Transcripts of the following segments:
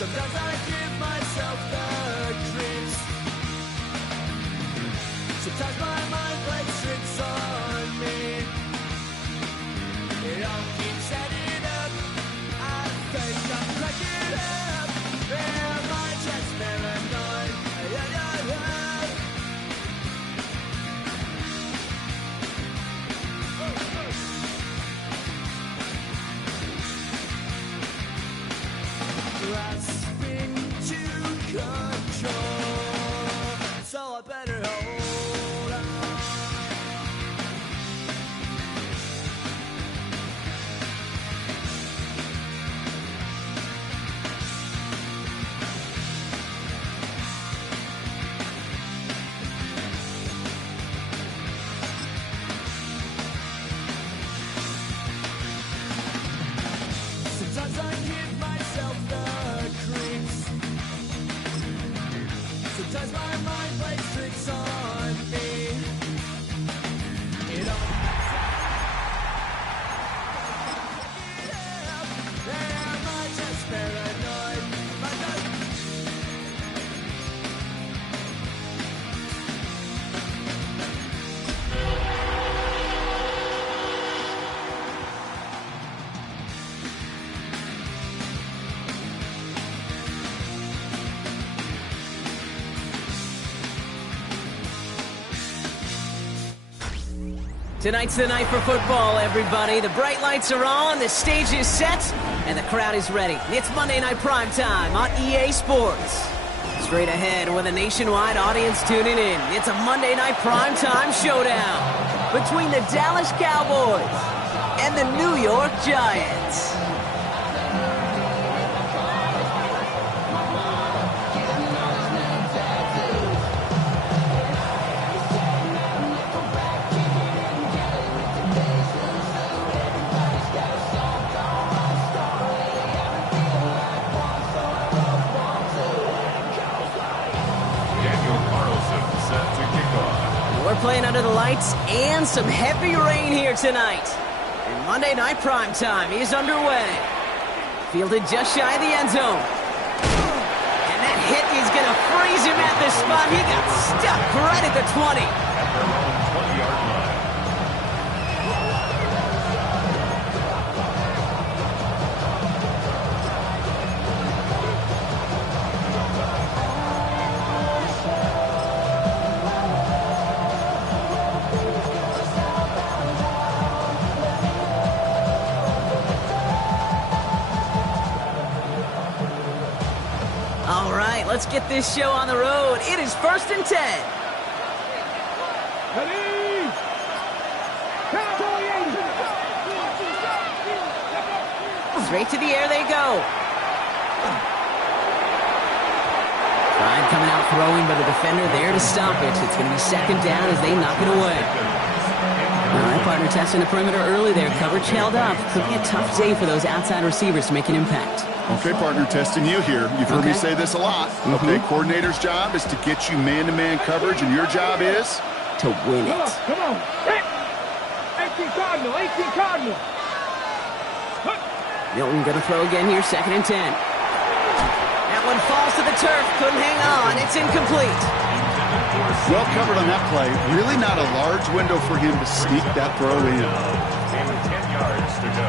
Sometimes I give myself the creeps. Sometimes my mind plays tricks on me. It all keeps adding up. I think I'm cracking up. Am I just paranoid? Grasping to control, so I better hold on. Sometimes I give myself the creeps. Sometimes my mind plays tricks on me. It all am I just paranoid? Am I just Tonight's the night for football, everybody. The bright lights are on, the stage is set, and the crowd is ready. It's Monday Night Primetime on EA Sports. Straight ahead with a nationwide audience tuning in, it's a Monday Night Primetime showdown between the Dallas Cowboys and the New York Giants. We're playing under the lights and some heavy rain here tonight. And Monday Night Primetime is underway. Fielded just shy of the end zone. And that hit is going to freeze him at the spot. He got stuck right at the 20. At their own 20-yard line. All right, let's get this show on the road. It is 1st and 10. Ready? Cowboys! Straight to the air they go. Pride coming out throwing, but a defender there to stop it. It's going to be 2nd down as they knock it away. All right, partner testing the perimeter early there. Coverage held up. Could be a tough day for those outside receivers to make an impact. Okay, partner, testing you here. You've heard me say this a lot. Okay, coordinator's job is to get you man-to-man coverage, and your job is? To win it. Come on. 18 Cardinal, 18 Cardinal. Milton going to throw again here, 2nd and 10. That one falls to the turf. Couldn't hang on. It's incomplete. Well covered on that play. Really not a large window for him to sneak that throw in. 10 yards to go.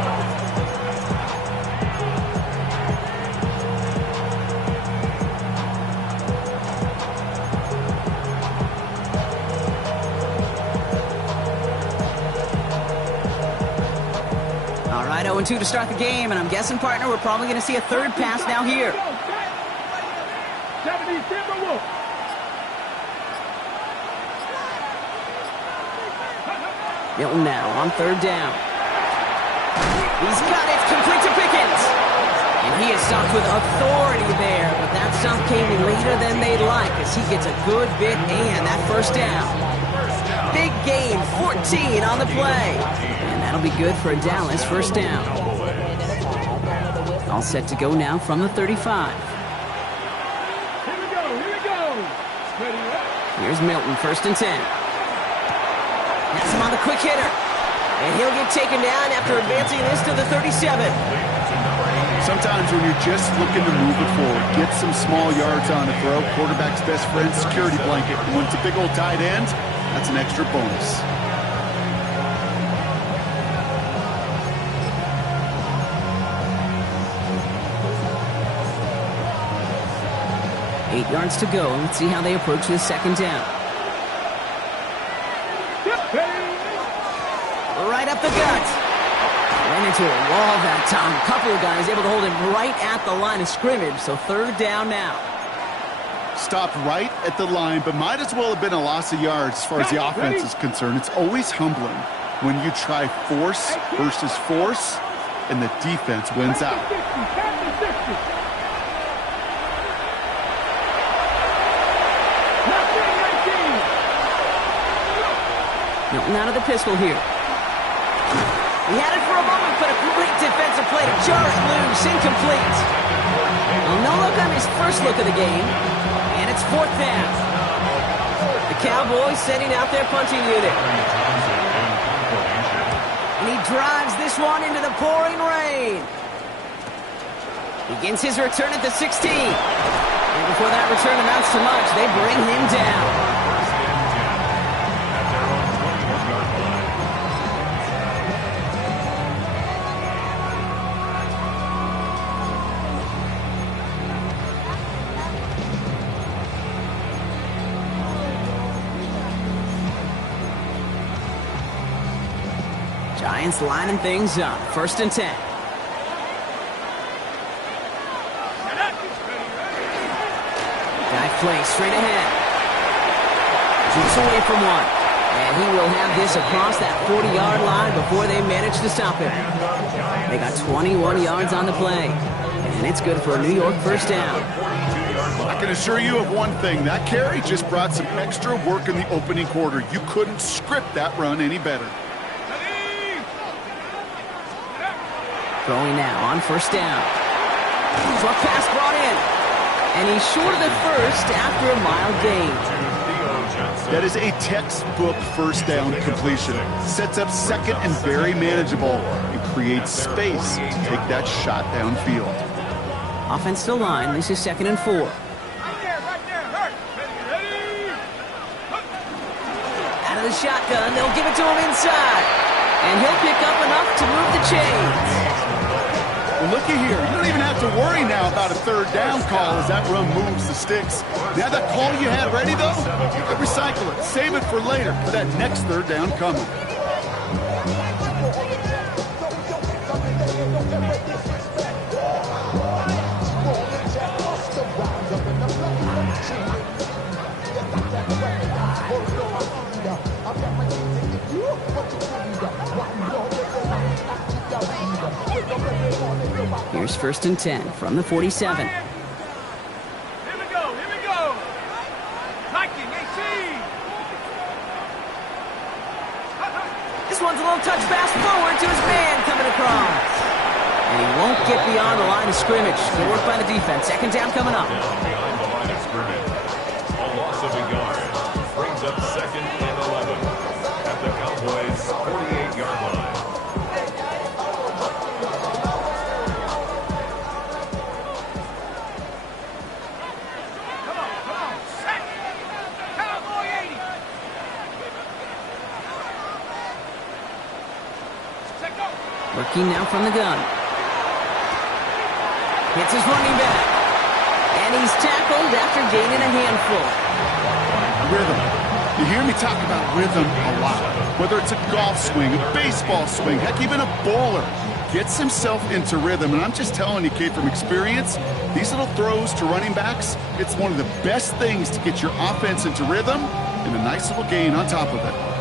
All right, 0-2 to start the game, and I'm guessing, partner, we're probably going to see a third pass now here. 70 Timberwolves. Milton now on 3rd down. He's got it, complete to Pickens. And he is stopped with authority there, but that stop came later than they'd like as he gets a good bit and that 1st down. Big gain, 14 on the play. And that'll be good for a Dallas first down. All set to go now from the 35. Here we go. Ready, up. Here's Milton, first and 10. Has him on the quick hitter. And he'll get taken down after advancing this to the 37. Sometimes when you're just looking to move it forward, get some small yards on a throw. Quarterback's best friend, security blanket. And when it's a big old tight end, that's an extra bonus. Eight yards to go. Let's see how they approach this second down. Right up the gut. Ran into a wall that time. A couple of guys able to hold him right at the line of scrimmage. So third down now. Stopped right at the line, but might as well have been a loss of yards as far as the offense is concerned. It's always humbling when you try force versus force, and the defense wins out. Milton out of the pistol here. He had it for a moment, but a great defensive play to jar it loose. Incomplete. Well, no look on his first look of the game. And it's fourth down. The Cowboys sending out their punting unit. And he drives this one into the pouring rain. Begins his return at the 16. And before that return amounts to much, they bring him down. Giants lining things up. First and 10. Guy plays straight ahead. Keeps away from one. And he will have this across that 40-yard line before they manage to stop him. They got 21 yards on the play. And it's good for a New York first down. I can assure you of one thing. That carry just brought some extra work in the opening quarter. You couldn't script that run any better. Throwing now on first down. Short pass brought in. And he's short of the first after a mild gain. That is a textbook first down completion. Sets up second and very manageable. And creates space to take that shot downfield. Offense to line. This is second and 4. Out of the shotgun. They'll give it to him inside. And he'll pick up enough to move the chains. Well, looky here. You don't even have to worry now about a third down call as that run moves the sticks. Now that call you had ready, though, you can recycle it. Save it for later for that next third down coming. Here's first and 10 from the 47. Here we go. Liking, This one's a little touch pass forward to his man coming across. And he won't get beyond the line of scrimmage. Good work by the defense. Second down coming up. Behind the line of scrimmage. A loss of a yard brings up second and 11 at the Cowboys' 48-yard line. Working now from the gun. Hits his running back. And he's tackled after gaining a handful. Rhythm. You hear me talk about rhythm a lot. Whether it's a golf swing, a baseball swing, heck, even a bowler. Gets himself into rhythm. And I'm just telling you, kid, from experience, these little throws to running backs, it's one of the best things to get your offense into rhythm and a nice little gain on top of it.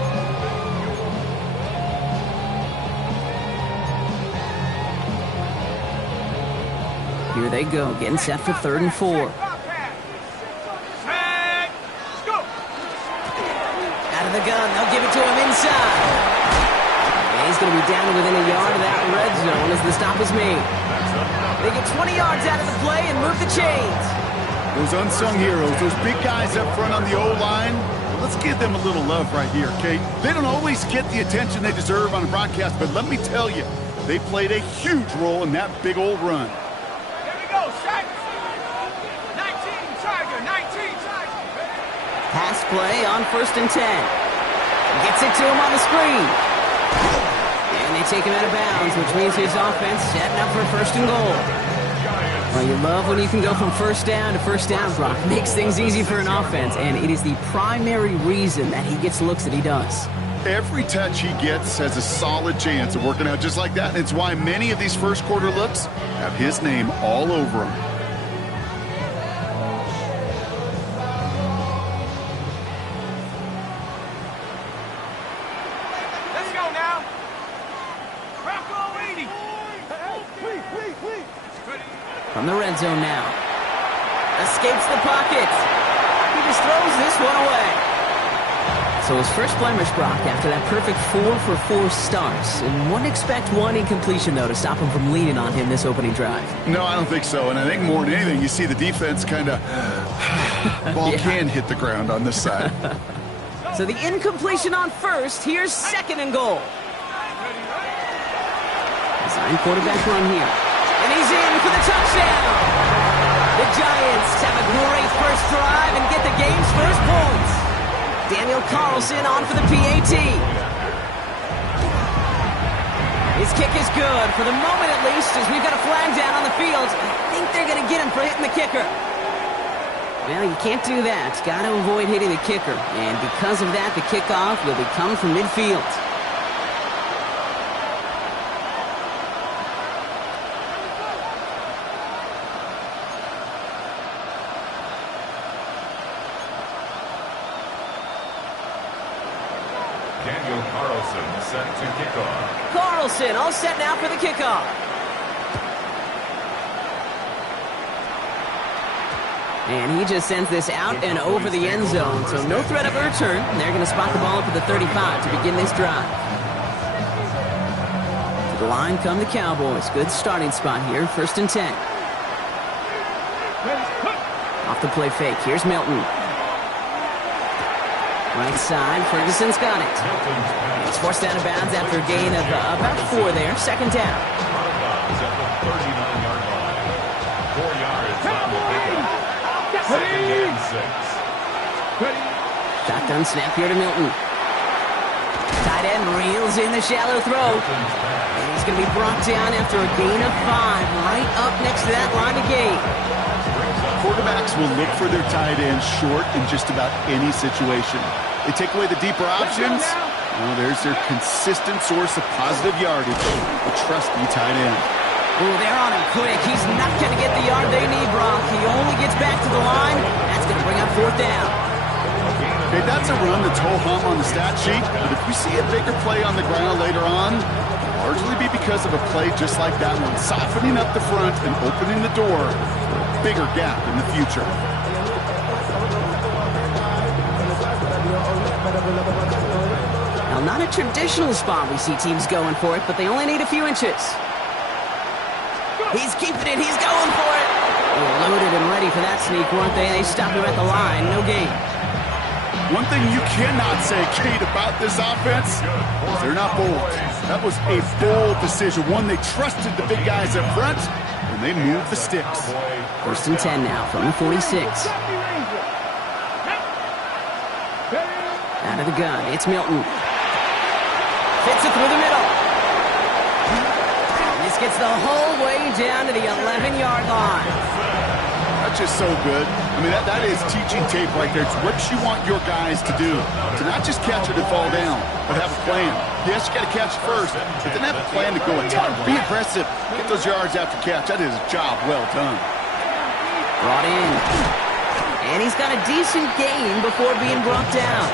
Here they go, getting set for third and 4. Out Out of the gun, they'll give it to him inside. And he's going to be down within a yard of that red zone as the stop is made. They get 20 yards out of the play and move the chains. Those unsung heroes, those big guys up front on the O-line, let's give them a little love right here, Kate. They don't always get the attention they deserve on the broadcast, but let me tell you, they played a huge role in that big old run. Here we go, Shaq. 19 Tiger, 19 Tiger. Pass play on 1st and 10. Gets it to him on the screen. And they take him out of bounds, which means his offense setting up for 1st and goal. Well, you love when you can go from 1st down to 1st down, Brock. Makes things easy for an offense, and it is the primary reason that he gets looks that he does. Every touch he gets has a solid chance of working out just like that, and it's why many of these first quarter looks have his name all over them. Let's go now. Rocco 80. Please. From the red zone now. Escapes the pocket. He just throws this one away. So his first blemish, Brock, after that perfect 4-for-4 starts. And wouldn't expect one incompletion, though, to stop him from leaning on him this opening drive. No, I don't think so. And I think more than anything, you see the defense kind of... ball can hit the ground on this side. So the incompletion on 1st. Here's 2nd and goal. Design quarterback run here. And he's in for the touchdown. The Giants have a great first drive and get the game's first points. Daniel Carlson on for the PAT. His kick is good, for the moment at least, as we've got a flag down on the field. I think they're going to get him for hitting the kicker. Well, you can't do that. Got to avoid hitting the kicker. And because of that, the kickoff will be coming from midfield. Daniel Carlson set to kickoff. Carlson all set now for the kickoff. And he just sends this out and over the end zone, so no threat of a return. They're going to spot the ball up at the 35 to begin this drive. To the line come the Cowboys. Good starting spot here, 1st and 10. Off the play fake, here's Milton. Right side, Ferguson's got it. He's forced out of bounds after a gain of about 4 there. 2nd down. At the 39-yard line. 4 yards on the pickup. 2nd and 6. Shotgun snap here to Milton. Tight end reels in the shallow throw. And he's going to be brought down after a gain of 5. Right up next to that line of gain. Quarterbacks will look for their tight ends short in just about any situation. They take away the deeper options. Well, there's their consistent source of positive yardage, a trusty tight end. Oh, they're on him quick. He's not going to get the yard they need, Brock. He only gets back to the line. That's going to bring up 4th down. Okay, that's a run that's ho-hum on the stat sheet, but if we see a bigger play on the ground later on, it'll largely be because of a play just like that one, softening up the front and opening the door for a bigger gap in the future. Now, not a traditional spot we see teams going for it, but they only need a few inches. He's keeping it. He's going for it. They were loaded and ready for that sneak, weren't they? They stopped him at the line. No gain. One thing you cannot say, Kate, about this offense is they're not bold. That was a bold decision, one they trusted the big guys up front, and they moved the sticks. 1st and 10 now from the 46. Out of the gun, it's Milton. Fits it through the middle. And this gets the whole way down to the 11-yard line. That's just so good. I mean, that is teaching tape right there. It's what you want your guys to do. To not just catch it and fall down, but have a plan. Yes, you got to catch it first, but then have a plan to go attack. Be aggressive. Get those yards after catch. That is a job well done. Brought in. And he's got a decent gain before being brought down.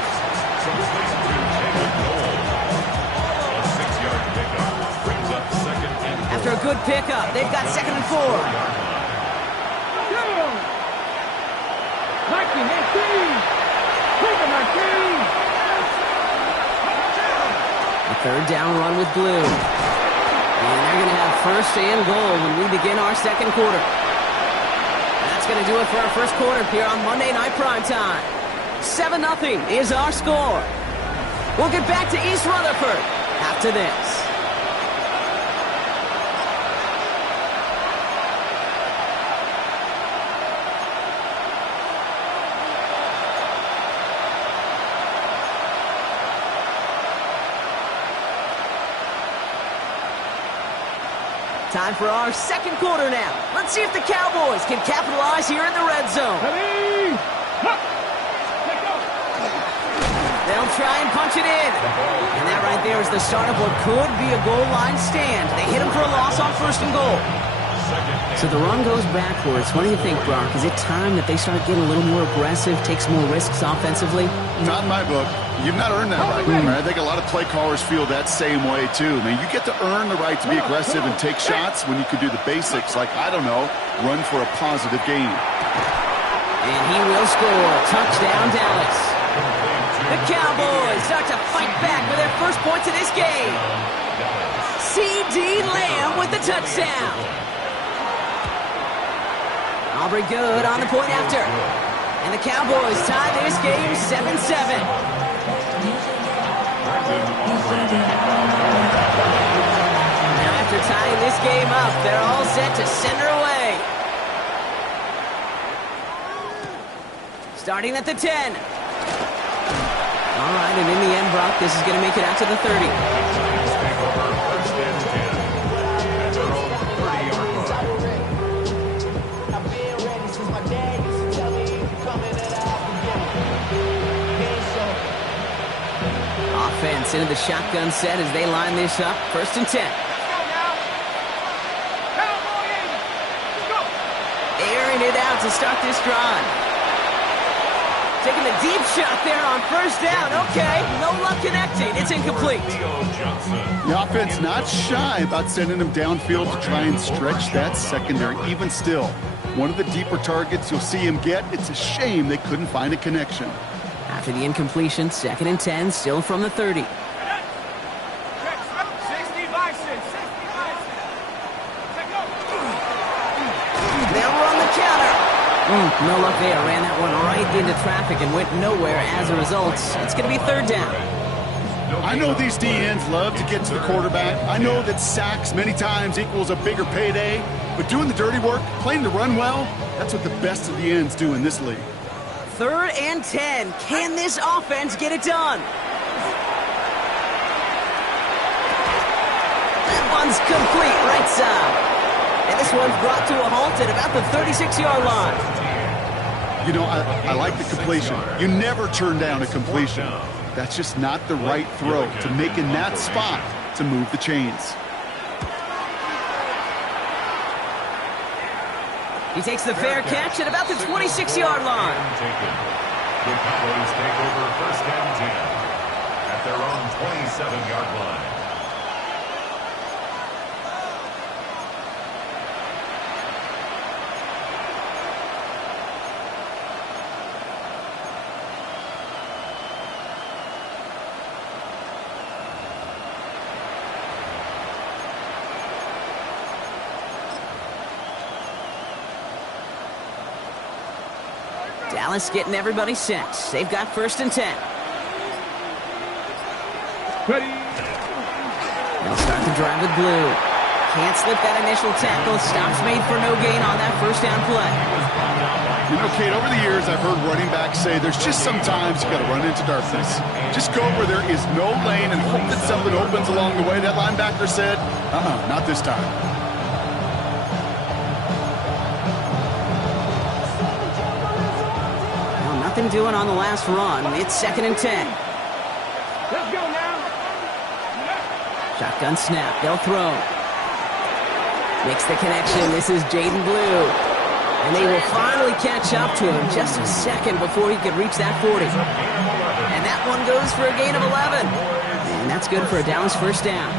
After a good pickup, they've got 2nd and 4. Third down run with blue. And they're going to have first and goal when we begin our second quarter. That's going to do it for our first quarter here on Monday Night Primetime. 7-0 is our score. We'll get back to East Rutherford after this. Time for our second quarter now. Let's see if the Cowboys can capitalize here in the red zone. They'll try and punch it in. And that right there is the start of what could be a goal line stand. They hit him for a loss on first and goal. So the run goes backwards. What do you think, Brock? Is it time that they start getting a little more aggressive, take some more risks offensively? Not in my book. You've not earned that right, man. I think a lot of play callers feel that same way, too. Man, you get to earn the right to be aggressive and take shots when you could do the basics, like, I don't know, run for a positive gain. And he will score. Touchdown, Dallas. The Cowboys start to fight back with their first points of this game. C.D. Lamb with the touchdown. Aubrey good on the point after. And the Cowboys tie this game 7-7. Now after tying this game up, they're all set to send her away. Starting at the 10. All right, and in the end, Brock, this is going to make it out to the 30. Offense into the shotgun set as they line this up. First and 10. Airing it out to start this drive. Taking the deep shot there on first down. Okay, no luck connecting. It's incomplete. The offense not shy about sending them downfield to try and stretch that secondary. Even still, one of the deeper targets you'll see him get. It's a shame they couldn't find a connection. After the incompletion, second and 10, still from the 30. They'll run the counter. No luck there. Ran that one right into traffic and went nowhere as a result. It's going to be third down. I know these DNs love to get to the quarterback. I know that sacks many times equals a bigger payday. But doing the dirty work, playing to run well, that's what the best of the ends do in this league. Third and 10. Can this offense get it done? That one's complete right side. And this one's brought to a halt at about the 36-yard line. You know, I like the completion. You never turn down a completion. That's just not the right throw to make in that spot to move the chains. He takes the fair catch at about the 26-yard line. The Cowboys take over first and 10 at their own 27-yard line. Dallas getting everybody set. They've got first and 10. Ready. They'll start the drive with blue. Can't slip that initial tackle. Stops made for no gain on that first down play. You know, Kate, over the years I've heard running backs say there's just sometimes you got to run into darkness. Just go where there is no lane and hope that something opens along the way. That linebacker said, not this time. Nothing doing on the last run. It's second and 10. Let's go now. Shotgun snap. They'll throw. Makes the connection. This is Jaden Blue. And they will finally catch up to him just a second before he could reach that 40. And that one goes for a gain of 11. And that's good for a Dallas first down.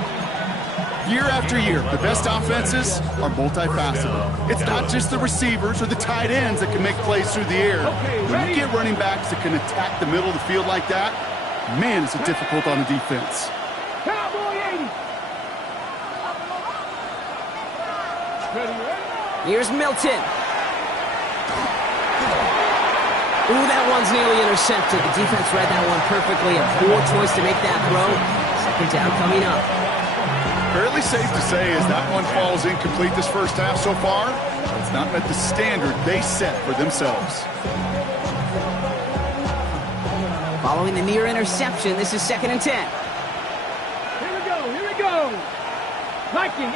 Year after year, the best offenses are multifaceted. It's not just the receivers or the tight ends that can make plays through the air. When you get running backs that can attack the middle of the field like that, man, is it difficult on the defense. Cowboy 80. Here's Milton. Ooh, that one's nearly intercepted. The defense read that one perfectly. A poor choice to make that throw. Second down coming up. Fairly safe to say as that one falls incomplete this first half so far, it's not met the standard they set for themselves. Following the near interception, this is 2nd and 10. Here we go. Viking 18.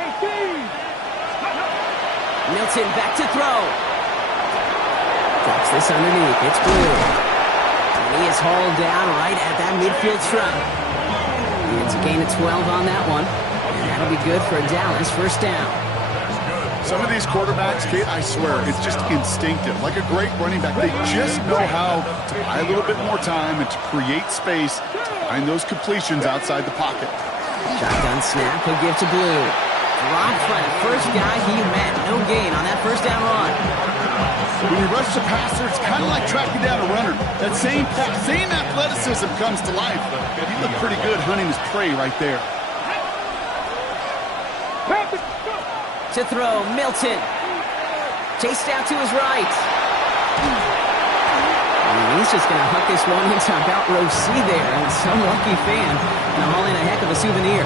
Milton back to throw. Drops this underneath. It's Blue. And he is hauled down right at that midfield stripe. It's a gain of 12 on that one. And that'll be good for a Dallas first down. Some of these quarterbacks, Kate, I swear, it's just instinctive. Like a great running back, they just know how to buy a little bit more time and to create space to find those completions outside the pocket. Shotgun snap, he'll give to Blue. Dropped by the first guy he met. No gain on that first down run. When you rush the passer, it's kind of like tracking down a runner. That same pass, same athleticism comes to life. He looked pretty good hunting his prey right there. To throw, Milton. Chased out to his right. And he's just going to huck this one into about row C there. And some lucky fan going to haul in a heck of a souvenir.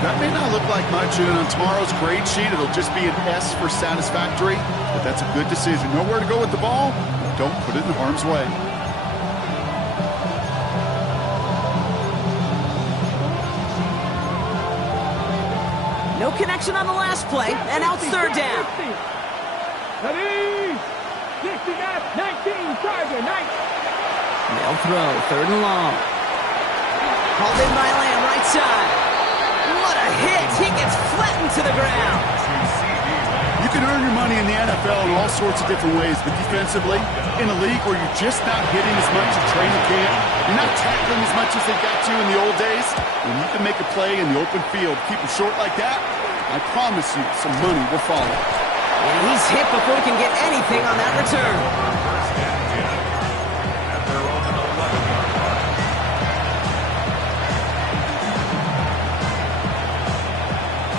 That may not look like much, and on tomorrow's grade sheet, it'll just be an S for satisfactory, but that's a good decision. Know where to go with the ball, don't put it in harm's way. No connection on the last play, and out third down. Ready? 19, Charger, 19. They'll throw, 3rd and long. Hauled in by Lamb, right side. What a hit! He gets flattened to the ground. You can earn your money in the NFL in all sorts of different ways, but defensively, in a league where you're just not hitting as much as training camp, you're not tackling as much as they got you in the old days, when you can make a play in the open field, keep it short like that, I promise you some money will follow. And he's hit before he can get anything on that return.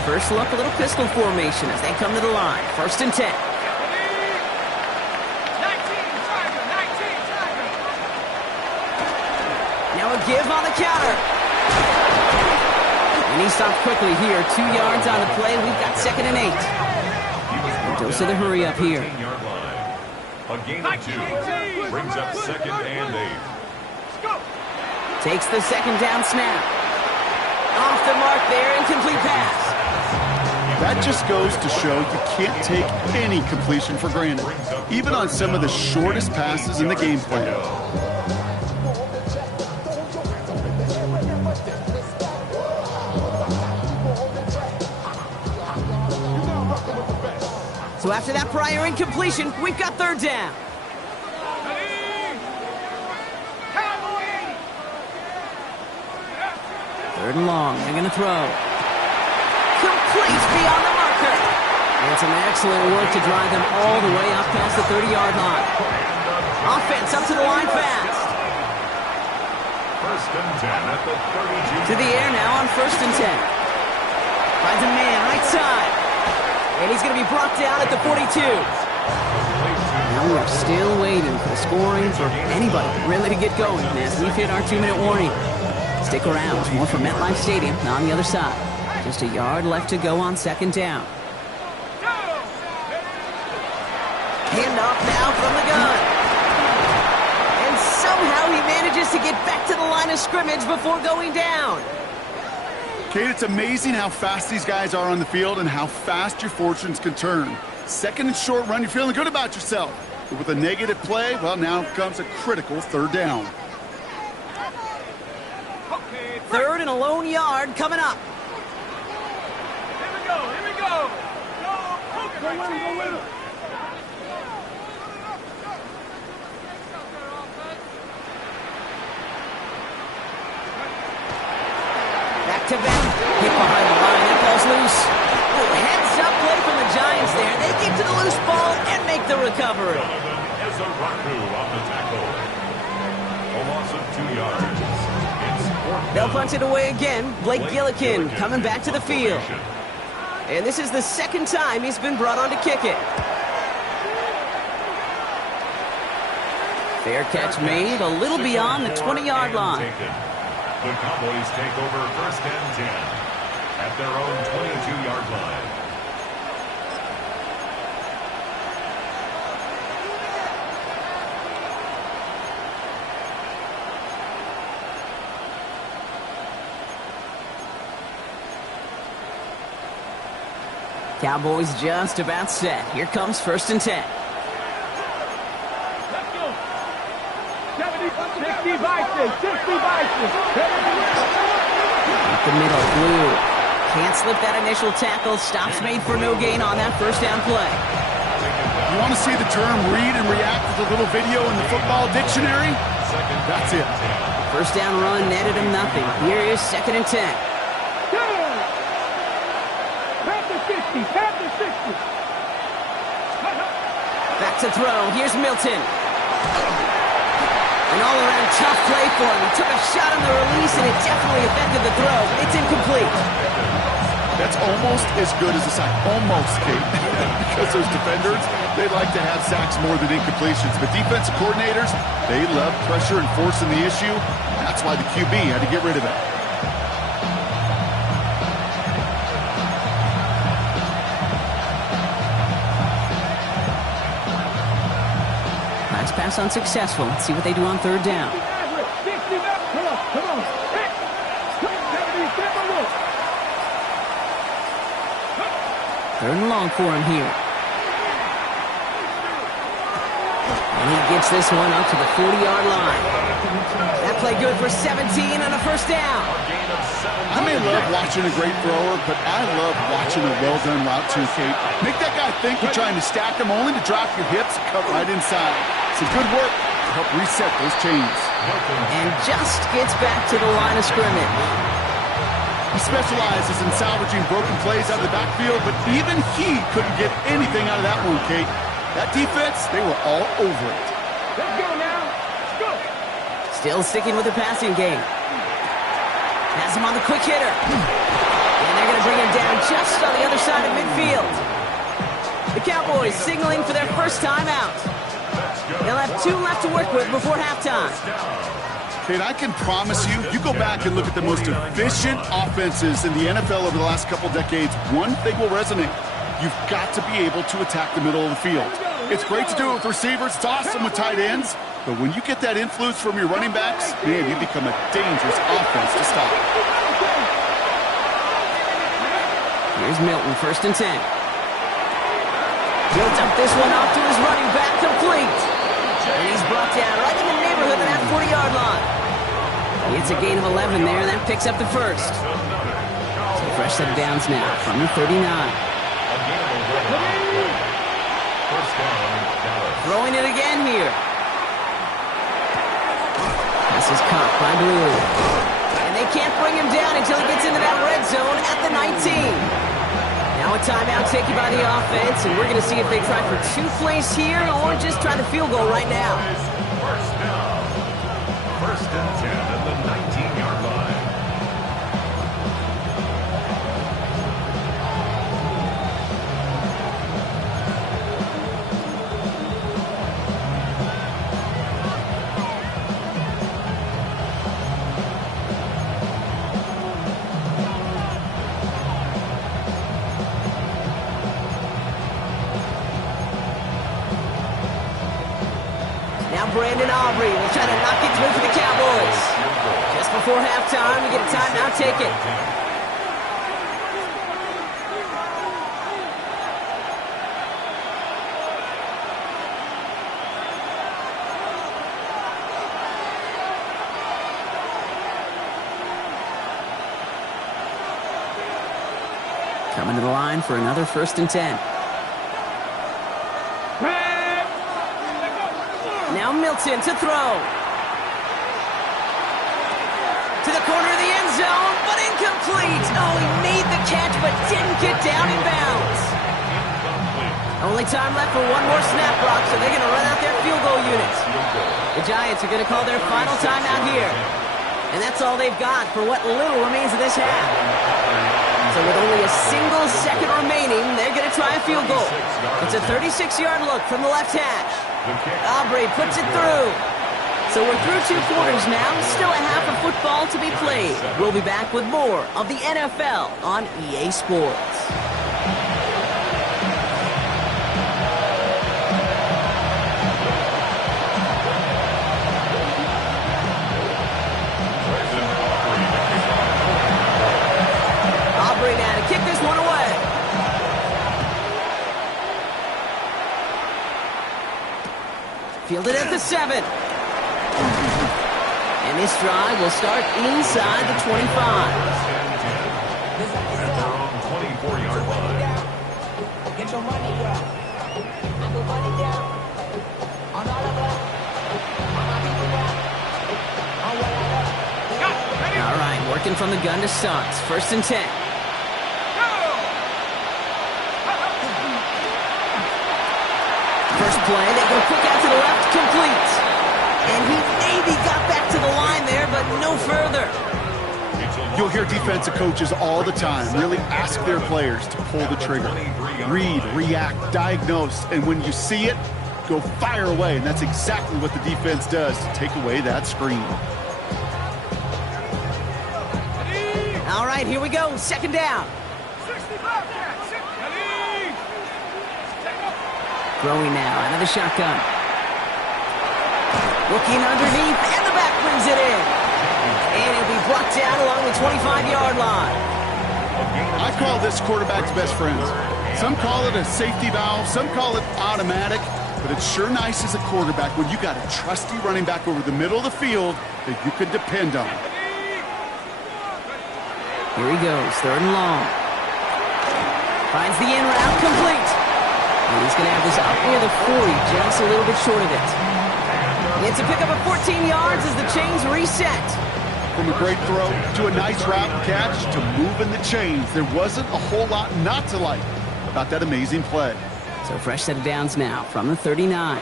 First look, a little pistol formation as they come to the line. 1st and 10. 19, Charger, 19, Charger. Now a give on the counter. And he stopped quickly here. 2 yards on the play. We've got 2nd and 8. Dose of the hurry up here. A gain of 2 brings up 2nd and 8. Takes the 2nd down snap. Off the mark there, incomplete pass. That just goes to show you can't take any completion for granted, even on some of the shortest passes in the game plan. So after that prior incompletion, we've got 3rd down. Cowboy 3rd and long, they're going to throw. Complete beyond the marker. And some excellent work to drive them all the way up past the 30-yard line. Offense up to the line fast. 1st and 10 at the 32. To the air now on 1st and 10. Finds a man right side. And he's going to be brought down at the 42. Now we're still waiting for the scoring for anybody really to get going as we've hit our 2-minute warning. Stick around. More from MetLife Stadium on the other side. Just a yard left to go on 2nd down. Handoff now from the gun. And somehow he manages to get back to the line of scrimmage before going down. Kate, it's amazing how fast these guys are on the field and how fast your fortunes can turn. 2nd and short run, you're feeling good about yourself. But with a negative play, well, now comes a critical 3rd down. 3rd and a lone yard coming up. Here we go. Go with him. Back to back. Hit behind the line. That ball's loose. Oh, heads up play from the Giants there. They get to the loose ball and make the recovery. As a Raku on the tackle. A loss of 2 yards. It's 4th They'll punt it away again. Blake Gillikin coming back to the field. And this is the second time he's been brought on to kick it. Fair catch made, a little beyond the 20-yard line. The Cowboys take over 1st and 10 at their own 22-yard line. Cowboys just about set. Here comes 1st and 10. Let's go. 60 Vikings. 60 Vikings. Up the middle, Blue. Can't slip that initial tackle. Stops made for no gain on that 1st down play. You want to see the term read and react with a little video in the football dictionary? That's it. 1st down run netted him nothing. Here is 2nd and 10. Back to throw. Here's Milton. An all-around tough play for him. He took a shot on the release, and it definitely affected the throw. It's incomplete. That's almost as good as a sack. Almost, Kate. Because those defenders, they like to have sacks more than incompletions. But defensive coordinators, they love pressure and forcing the issue. That's why the QB had to get rid of it. Pass unsuccessful. Let's see what they do on 3rd down. Come on. 3rd and long for him here. And he gets this one up to the 40-yard line. That play good for 17 on a 1st down. I may love watching a great thrower, but I love watching a well-done route too, Kate. Make that guy think you're trying to stack him only to drop your hips and cut right inside. Some good work to help reset those chains. And just gets back to the line of scrimmage. He specializes in salvaging broken plays out of the backfield, but even he couldn't get anything out of that one, Kate. That defense, they were all over it. Let's go now. Let's go. Still sticking with the passing game. Has him on the quick hitter. And they're going to bring him down just on the other side of midfield. The Cowboys signaling for their 1st time out. They'll have 2 left to work with before halftime. Kate, I can promise you, you go back and look at the most efficient offenses in the NFL over the last couple decades, one thing will resonate. You've got to be able to attack the middle of the field. It's great to do it with receivers. It's awesome with tight ends. But when you get that influence from your running backs, man, you become a dangerous offense to stop. Here's Milton, 1st and 10. Built up this one off to his running back, complete. And he's brought down right in the neighborhood of that 40-yard line. It's a gain of 11 there, and that picks up the 1st. So fresh set of downs now from the 39. Throwing it again here. This is caught by Blue. And they can't bring him down until he gets into that red zone at the 19. Now a timeout taken by the offense, and we're going to see if they try for 2 plays here or just try the field goal right now. 1st down. 1st and 10 at the 19-yard line. Brandon Aubrey will try to knock it through for the Cowboys. Just before halftime, we get a timeout taken. Coming to the line for another 1st and 10. Now Milton to throw. To the corner of the end zone, but incomplete. Oh, he made the catch, but didn't get down in bounds. Only time left for one more snap block, so they're going to run out their field goal units. The Giants are going to call their final timeout here. And that's all they've got for what little remains of this half. So with only a single second remaining, they're going to try a field goal. It's a 36-yard look from the left hash. Aubrey puts it through. So we're through 2 quarters now. Still a half of football to be played. We'll be back with more of the NFL on EA Sports. Aubrey now to kick this one away. Fielded at the 7. And this drive will start inside the 25. At their own 24-yard line. Get your money up. I put money down. On all of us. On my people now. On what I love. All right, working from the gun to start. 1st and 10. First play, they go quick out to the left, complete. And he maybe got back to the line there, but no further. You'll hear defensive coaches all the time really ask their players to pull the trigger. Read, react, diagnose, and when you see it, go fire away. And that's exactly what the defense does to take away that screen. All right, here we go, 2nd down. Throwing now out of the shotgun. Looking underneath, and the back brings it in. And it'll be brought down along the 25-yard line. I call this quarterback's best friends. Some call it a safety valve, some call it automatic, but it's sure nice as a quarterback when you got a trusty running back over the middle of the field that you can depend on. Here he goes, 3rd and long. Finds the in route, complete. And he's going to have this up near the 40, just a little bit short of it. It's a pickup of 14 yards as the chains reset. From a great throw to a nice route and catch to moving the chains, there wasn't a whole lot not to like about that amazing play. So fresh set of downs now from the 39.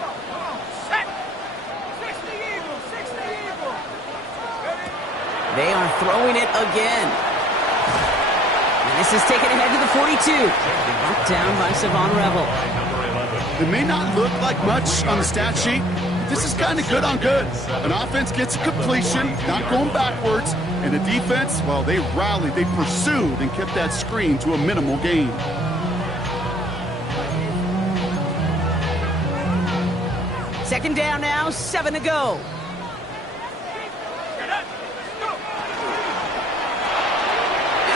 They are throwing it again. And this is taken ahead to the 42. Knocked down by Savon Revel. It may not look like much on the stat sheet. This is kind of good on good. An offense gets a completion, not going backwards, and the defense, well, they rallied, they pursued, and kept that screen to a minimal gain. Second down now, 7 to go. And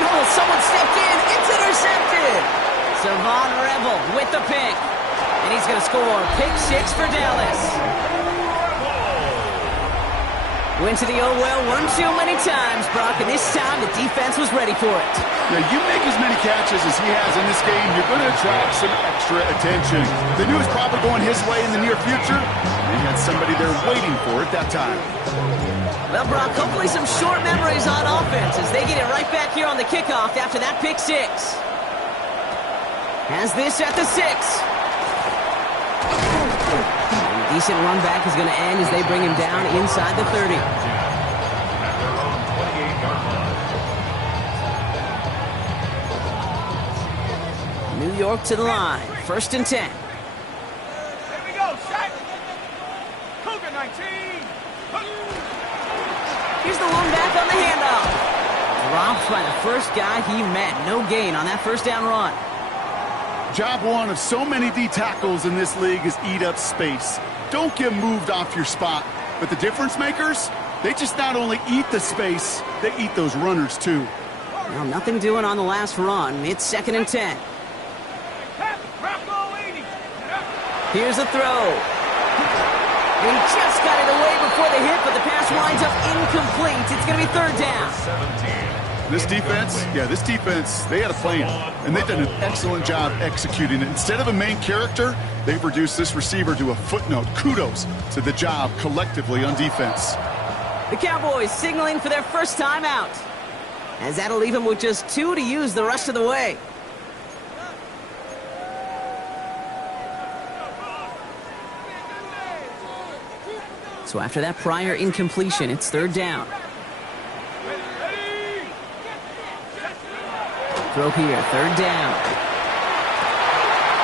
oh, someone stepped in. It's intercepted. Savon Revel with the pick. And he's going to score pick 6 for Dallas. Went to the oh well one too many times, Brock, and this time the defense was ready for it. Now, you make as many catches as he has in this game, you're going to attract some extra attention. They knew it was probably going his way in the near future. They had somebody there waiting for it that time. Well, Brock, hopefully some short memories on offense as they get it right back here on the kickoff after that pick 6. Has this at the 6. Decent run back is going to end as they bring him down inside the 30. At their own 28-yard line. New York to the line. 1st and 10. Here we go, Shaq. Cougar 19. Here's the lone back on the handoff. Dropped by the first guy he met. No gain on that 1st down run. Job one of so many D tackles in this league is eat up space. Don't get moved off your spot. But the difference makers, they just not only eat the space, they eat those runners too. Well, nothing doing on the last run. It's 2nd and 10. Here's the throw. He just got it away before the hit, but the pass winds up incomplete. It's going to be 3rd down. 17. This defense, they had a plan, and they've done an excellent job executing it. Instead of a main character, they've reduced this receiver to a footnote. Kudos to the job collectively on defense. The Cowboys signaling for their first time out, as that'll leave them with just 2 to use the rest of the way. So after that prior incompletion, it's 3rd down. Throw here, third down.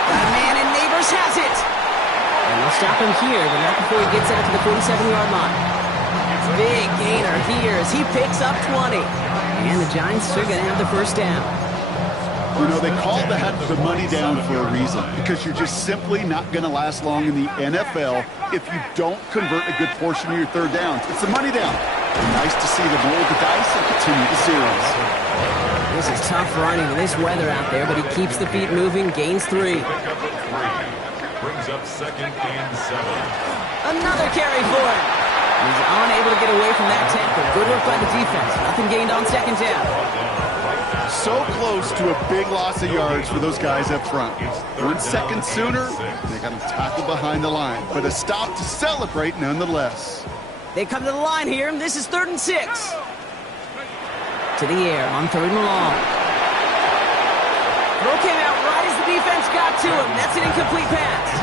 Got a man, and Neighbors has it. And they'll stop him here, but not before he gets out to the 47-yard line. Big gainer here as he picks up 20. And the Giants are going to have the first down. You know, they call that the money down for a reason, because you're just simply not going to last long in the NFL if you don't convert a good portion of your third downs. It's the money down. Nice to see them roll the dice and continue the series. This is tough running in this weather out there, but he keeps the feet moving, gains 3. Brings up second and 7. Another carry for him. He's unable to get away from that tackle. Good work by the defense. Nothing gained on second down. So close to a big loss of yards for those guys up front. 1 second sooner, they got him tackled behind the line. But a stop to celebrate nonetheless. They come to the line here. This is 3rd and 6. To the air on 3rd and long. Throw came out right as the defense got to him. That's an incomplete pass.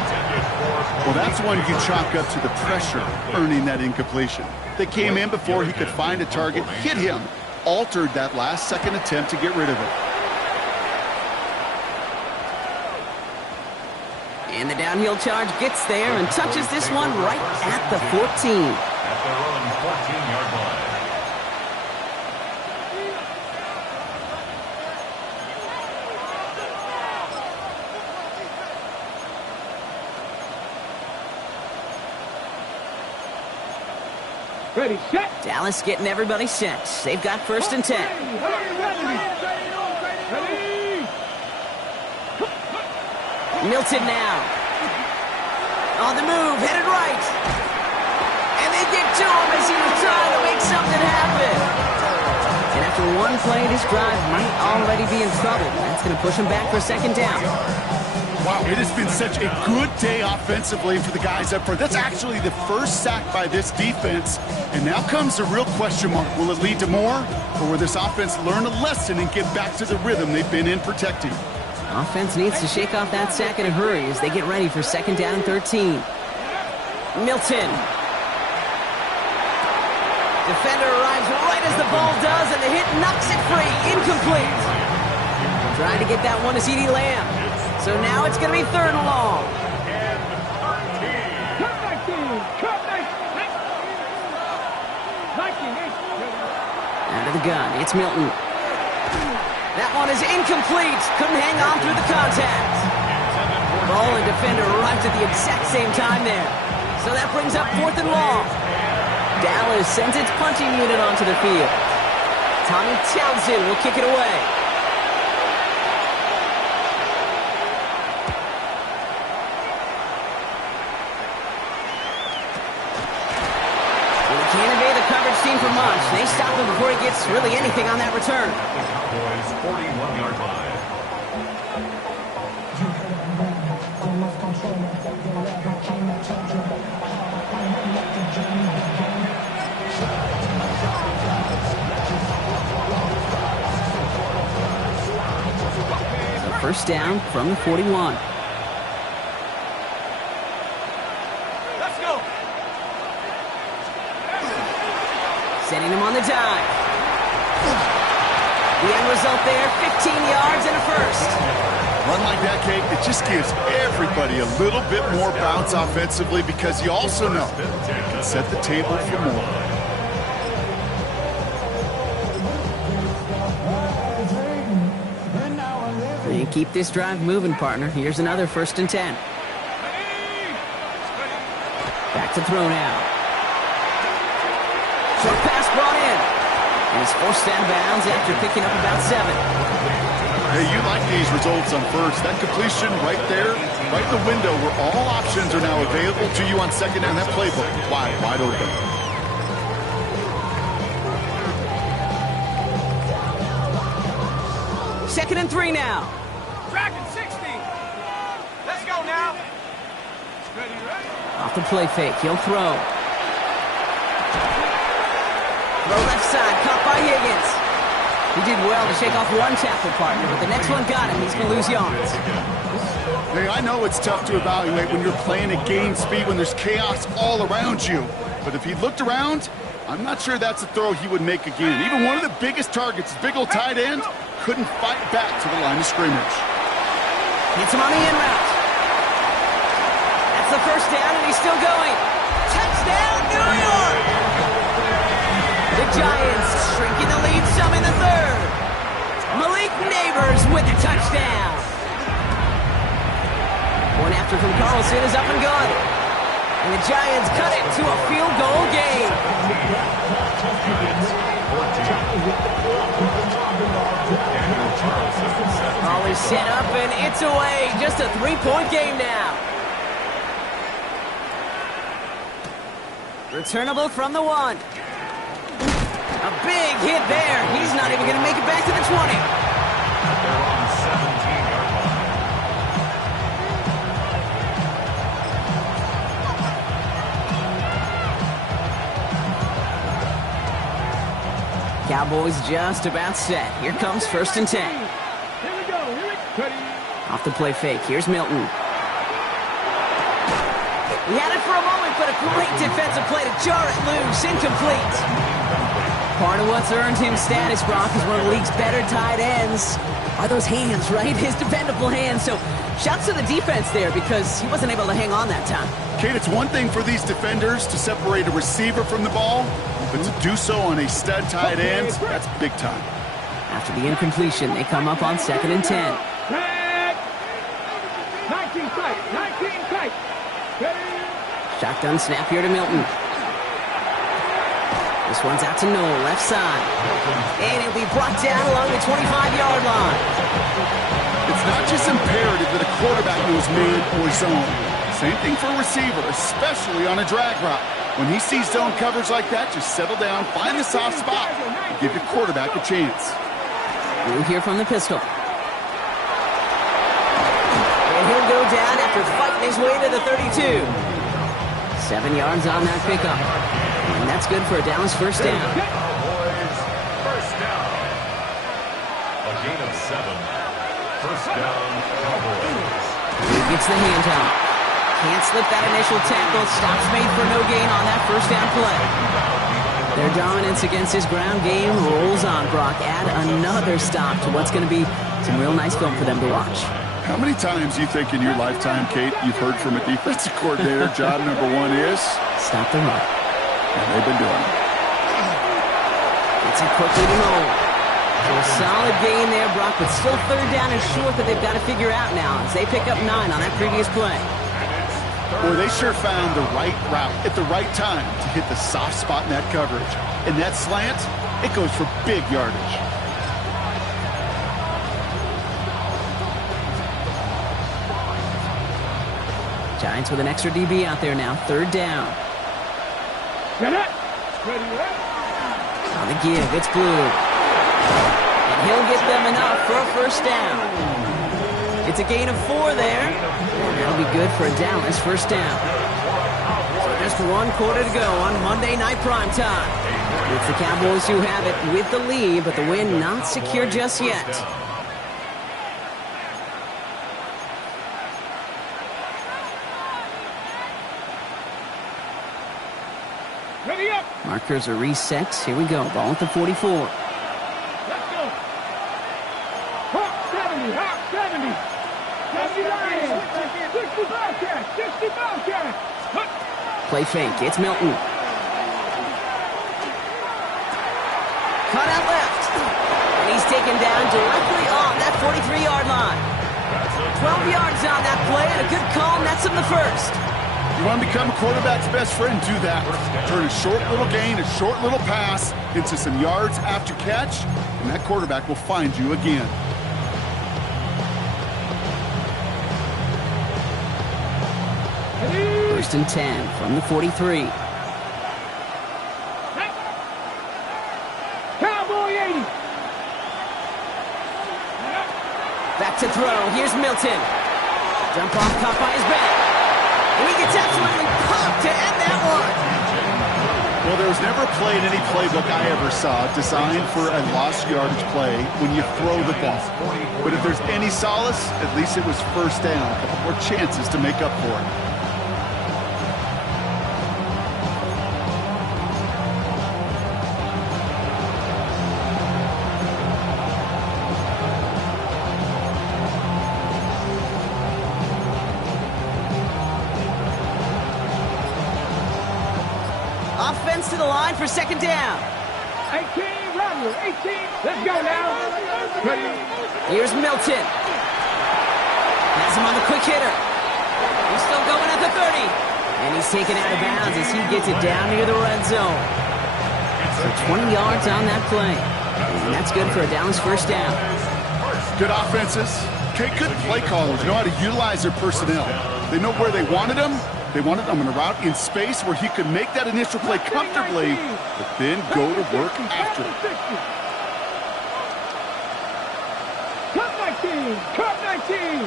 Well, that's one you chalk up to the pressure earning that incompletion. They came in before he could find a target, hit him, altered that last second attempt to get rid of it. And the downhill charge gets there and touches this one right at the 14. At their own 14-yard line. Ready, set. Dallas getting everybody set. They've got 1st and 10. Ready. Milton now. On the move, headed right. And they get to him as he was trying to make something happen. And after one play, this drive might already be in trouble. That's going to push him back for a 2nd down. Wow, it has been such a good day offensively for the guys up front. That's actually the first sack by this defense. And now comes the real question mark. Will it lead to more? Or will this offense learn a lesson and get back to the rhythm they've been in protecting? Offense needs to shake off that sack in a hurry as they get ready for 2nd down and 13. Milton. Defender arrives right as the ball does, and the hit knocks it free. Incomplete. Trying to get that one to CeeDee Lamb. So now it's going to be 3rd and long. Out of the gun, it's Milton. That one is incomplete. Couldn't hang on through the contact. Ball and defender arrived at the exact same time there. So that brings up 4th and long. Dallas sends its punching unit onto the field. Tommy Townsend will kick it away. Can't evade the coverage team for much. They stop him before he gets really anything on that return. Cowboys 41-yard line. So 1st down from the 41. Setting him on the dive. The end result there, 15 yards and a 1st. Run like that, Kate, it just gives everybody a little bit more bounce offensively because you also know you can set the table for more. And keep this drive moving, partner. Here's another 1st and 10. Back to throw now. Short pass brought in. And he's forced out of bounds after picking up about 7. Hey, you like these results on 1st. That completion right there, right in the window where all options are now available to you on 2nd down. That playbook wide open. Second and 3 now. Tracking 60. Let's go now. Ready. Off the play fake, he'll throw. Throw left side, caught by Higgins. He did well to shake off one tackle partner, but the next one got him. He's going to lose yards. Hey, I know it's tough to evaluate when you're playing at game speed, when there's chaos all around you. But if he looked around, I'm not sure that's a throw he would make again. Even one of the biggest targets, big old tight end, couldn't fight back to the line of scrimmage. Hits him on the in route. That's the first down, and he's still going. Touchdown, New York! The Giants shrinking the lead some in the third. Malik Neighbors with a touchdown. One after from Carlson is up and good. And the Giants cut it to a field goal game. Ball is set up and it's away. Just a 3-point game now. Returnable from the 1. A big hit there. He's not even going to make it back to the 20. They're on 17-yard line. Cowboys just about set. Here comes 1st and 10. Here we go. Off the play fake. Here's Milton. He had it for a moment, but a great defensive play to jar it loose. Incomplete. Part of what's earned him status, Brock, is one of the league's better tight ends. Are those hands, right? His dependable hands. So shouts to the defense there because he wasn't able to hang on that time. Kate, it's one thing for these defenders to separate a receiver from the ball, but to do so on a stud tight end, that's big time. After the incompletion, they come up on 2nd and 10. 19 tight. Shotgun snap here to Milton. This one's out to Noel, left side. And it'll be brought down along the 25-yard line. It's not just imperative that a quarterback knows man or zone. Same thing for a receiver, especially on a drag route. When he sees zone coverage like that, just settle down, find the soft spot, and give your quarterback a chance. We'll hear from the pistol. And he'll go down after fighting his way to the 32. 7 yards on that pickup. And that's good for a Dallas first down. Cowboys, first down. A gain of 7. First down, Cowboys. He gets the handout. Can't slip that initial tackle. Stops made for no gain on that first down play. Their dominance against his ground game rolls on, Brock. Add another stop to what's going to be some real nice film for them to watch. How many times you think in your lifetime, Kate, you've heard from a defensive coordinator, job number 1 is? Stop the run. And they've been doing it. Gets it quickly to Noel. So a solid gain there, Brock, but still 3rd down is short that they've got to figure out now as they pick up 9 on that previous play. Boy, they sure found the right route at the right time to hit the soft spot in that coverage. And that slant, it goes for big yardage. Giants with an extra DB out there now. 3rd down. On the give, it's Blue. And he'll get them enough for a first down. It's a gain of 4 there. And that'll be good for a Dallas first down. So just 1 quarter to go on Monday Night Primetime. It's the Cowboys who have it with the lead, but the win not secure just yet. Ready up. Markers are reset. Here we go. Ball at the 44. Let's go. Hawk 70. Hawk 70. 70 Lions. 60 Bobcats. 60 Bobcats. Play fake. It's Milton. Cut out left. And he's taken down directly on that 43-yard line. 12 yards on that play and a good call nets him the first. You want to become a quarterback's best friend? Do that. Turn a short little gain, a short little pass into some yards after catch, and that quarterback will find you again. First and 10 from the 43. Cowboy 80. Back to throw. Here's Milton. Jump off caught by his back. And he gets absolutely pumped to end that one. Well, there was never a play in any playbook I ever saw designed for a lost yardage play when you throw the ball. But if there's any solace, at least it was first down. A couple more chances to make up for it. gets to the line for second down. 18, run, 18. Let's go now. Ready. Here's Milton. Has him on the quick hitter. He's still going at the 30. And he's taken out of bounds as he gets it down near the red zone. So 20 yards on that play. And that's good for a Dallas first down. Good offenses. Okay, good play callers know how to utilize their personnel. They know where they wanted them. They wanted them in a route in space where he could make that initial play comfortably, but then go to work after it. Cut 19. Cut 19.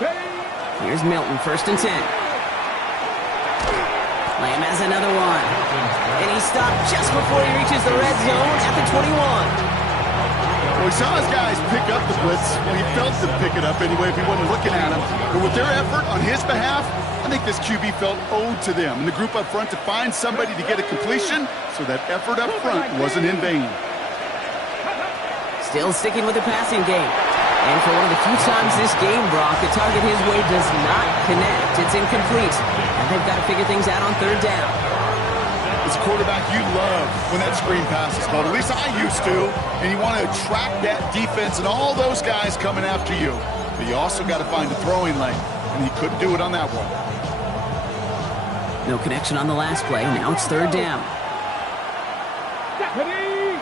Ready. Here's Milton, first and 10. Lamb has another one. And he stopped just before he reaches the red zone at the 21. Well, he saw his guys pick up the blitz. Well, he felt them pick it up anyway if he wasn't looking at him. But with their effort on his behalf, I think this QB felt owed to them and the group up front to find somebody to get a completion, so that effort up front wasn't in vain. Still sticking with the passing game. And for one of the few times this game, Brock, the target his way does not connect. It's incomplete. And they've got to figure things out on third down. As a quarterback, you love when that screen pass is called. At least I used to. And you want to attract that defense and all those guys coming after you. But you also got to find a throwing lane. And he couldn't do it on that one. No connection on the last play. Now it's third down. Ready.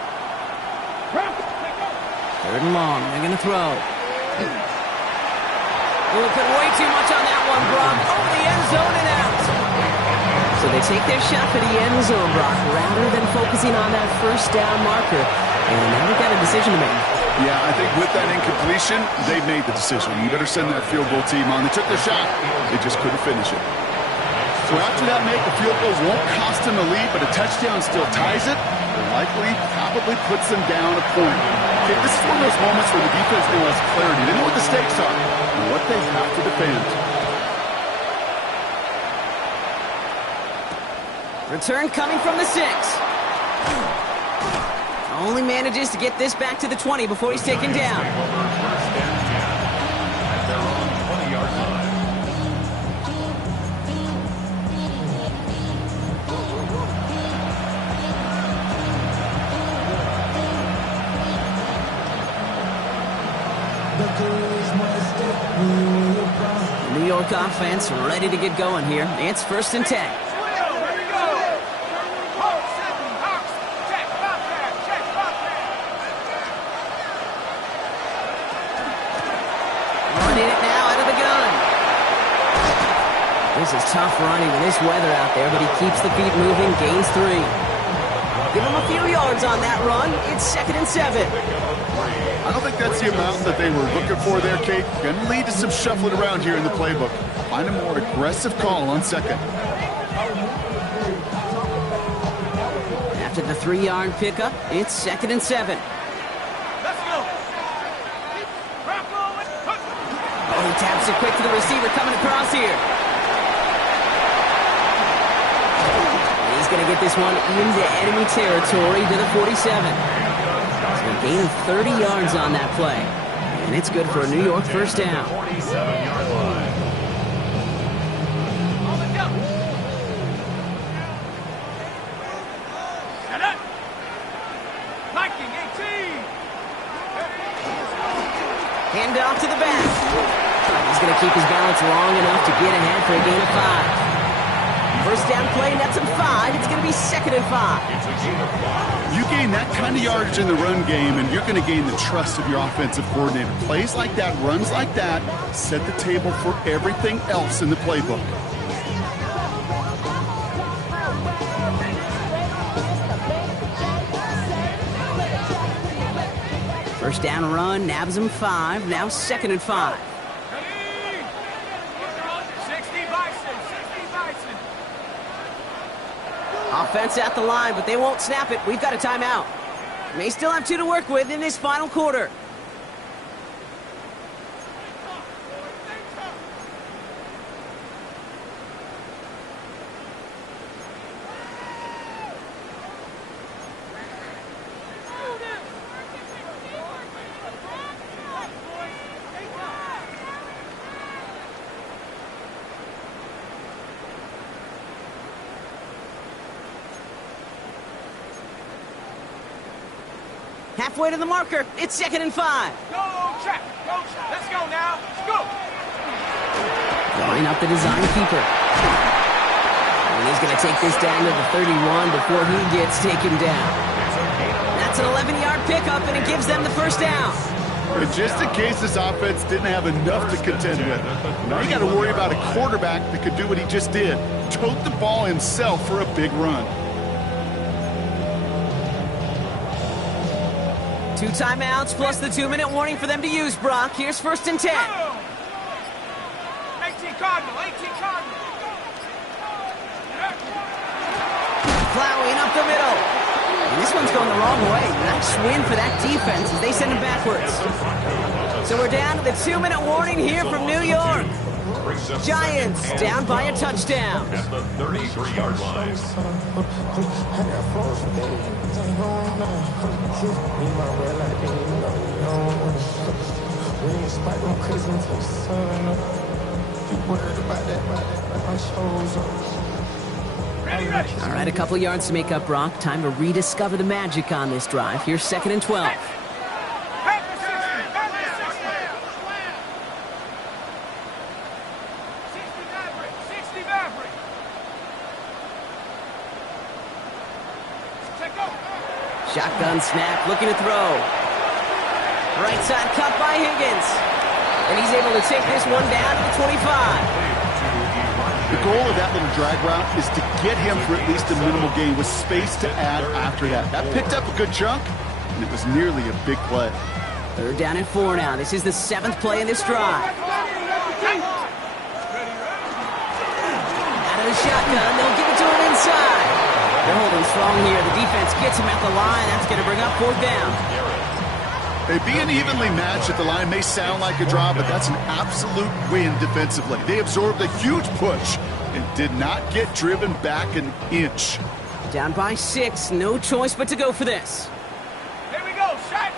Third and long. They're going to throw. Oh, put way too much on that one, Brock. Over the end zone and out. So they take their shot for the end zone, Brock, rather than focusing on that first down marker. And now they've got a decision to make. Yeah, I think with that incompletion, they made the decision. You better send that field goal team on. They took their shot. They just couldn't finish it. So after that make, the field goals won't cost them the lead, but a touchdown still ties it. Or likely, probably puts them down a point. Okay, this is one of those moments where the defense now has clarity. They know what the stakes are and what they have to defend. Return coming from the 6. Only manages to get this back to the 20 before he's taken down. First and 10 at their own 20-yard line. The New York offense ready to get going here. It's first and 10. This is tough running with this weather out there, but he keeps the feet moving, gains 3. Give him a few yards on that run. It's second and 7. I don't think that's the amount that they were looking for there, Kate. Going to lead to some shuffling around here in the playbook. Find a more aggressive call on second. After the 3-yard pickup, it's second and 7. Let's go. Oh, he taps it quick to the receiver coming across here. He's going to get this one into enemy territory to the 47. So a gain of 30 yards on that play. And it's good for a New York first down. 47-yard line. Hand off to the back. He's going to keep his balance long enough to get ahead for a gain of 5. First down play, nets him 5. It's going to be second and 5. It's a gain of 5. You gain that kind of yardage in the run game, and you're going to gain the trust of your offensive coordinator. Plays like that, runs like that, set the table for everything else in the playbook. First down run, nabs him 5. Now second and 5. Offense at the line, but they won't snap it. We've got a timeout. They still have 2 to work with in this final quarter. Halfway to the marker. It's 2nd and 5. Go check. Go check. Let's go now. Let's go. Line up the design keeper. And he's going to take this down to the 31 before he gets taken down. That's an 11-yard pickup, and it gives them the first down. But just in case this offense didn't have enough to contend with, now you got to worry about a quarterback that could do what he just did, tote the ball himself for a big run. 2 timeouts plus the 2-minute warning for them to use, Brock. Here's 1st and 10. 18 Cardinal. 18 Cardinal. Plowing up the middle. And this one's going the wrong way. Nice win for that defense as they send him backwards. So we're down to the 2-minute warning here from New York. Giants down by a touchdown. At the 33-yard line. All right, a couple yards to make up, Brock. Time to rediscover the magic on this drive. Here's 2nd and 12. Back to 60. Back to 60. 60 Maverick. 60 Maverick. Check go. Shotgun snap, looking to throw. Right side cut by Higgins. And he's able to take this one down to the 25. The goal of that little drag route is to get him for at least a minimal gain with space to add after that. That picked up a good chunk, and it was nearly a big play. 3rd down and 4 now. This is the 7th play in this drive. Out of the shotgun, they'll give it to him inside. They're holding strong here. The defense gets him at the line. That's going to bring up 4th down. Hey, being evenly matched at the line may sound like a draw, but that's an absolute win defensively. They absorbed a huge push and did not get driven back an inch. Down by 6. No choice but to go for this. Here we go. Shot.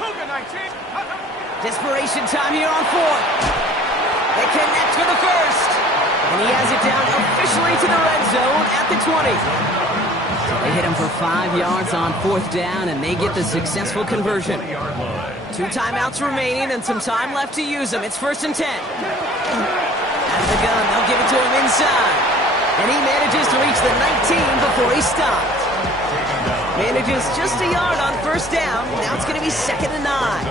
Cougar 19. Desperation time here on 4th. They connect for the first. And he has it down officially to the red zone at the 20. So they hit him for 5 yards on 4th down, and they get the successful conversion. 2 timeouts remaining and some time left to use them. It's 1st and 10. Out of the gun, they'll give it to him inside. And he manages to reach the 19 before he stopped. Manages just a yard on 1st down. Now it's going to be 2nd and 9.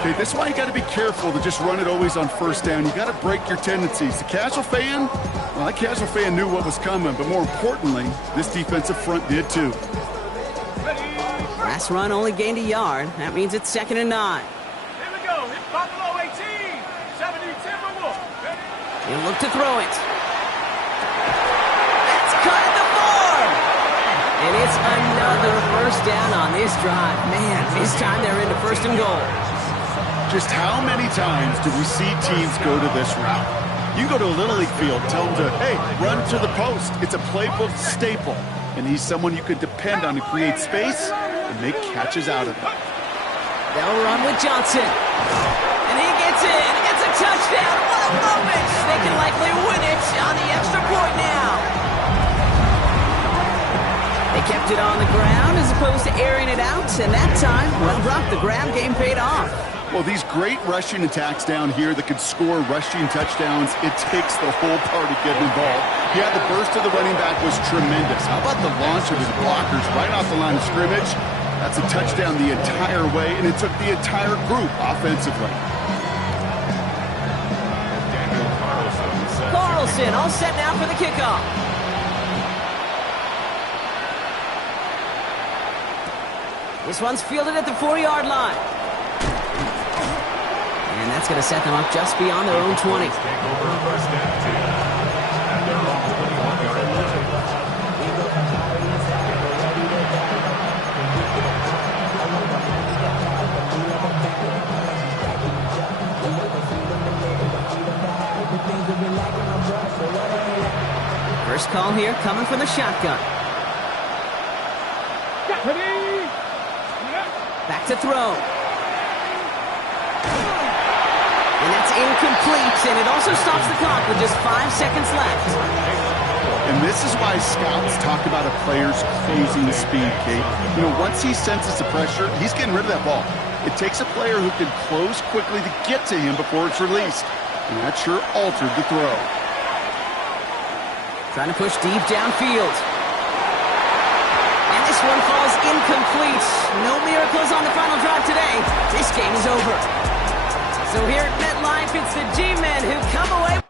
Okay, this is why you got to be careful to just run it always on 1st down. You got to break your tendencies. The casual fan, well, that casual fan knew what was coming, but more importantly, this defensive front did too. Last run only gained a yard. That means it's 2nd and 9. Here we go. Hit Buffalo 18. 70 Timberwolves. He'll look to throw it. That's cut at the 4. And it's another 1st down on this drive. Man, this time they're into 1st and goal. Just how many times do we see teams go to this route? You go to a Little League field, tell them to, hey, run to the post. It's a playbook staple. And he's someone you can depend on to create space and make catches out of it. They'll run with Johnson. And he gets in. It's a touchdown. What a moment. They can likely win it on the extra point now. They kept it on the ground as opposed to airing it out. And that time, well, Brock, the ground game paid off. Well, these great rushing attacks down here that could score rushing touchdowns, it takes the whole party getting involved. Yeah, the burst of the running back was tremendous. How about the launch of his blockers right off the line of scrimmage? That's a touchdown the entire way, and it took the entire group offensively. Carlson all set now for the kickoff. This one's fielded at the 4-yard line. And that's going to set them up just beyond their own 20. First call here coming from the shotgun. Back to throw. And that's incomplete, and it also stops the clock with just 5 seconds left. And this is why scouts talk about a player's closing speed, Kate. Once he senses the pressure, he's getting rid of that ball. It takes a player who can close quickly to get to him before it's released. And that sure altered the throw. Trying to push deep downfield. And this one falls incomplete. No miracles on the final drive today. This game is over. So here at MetLife, it's the G-men who come away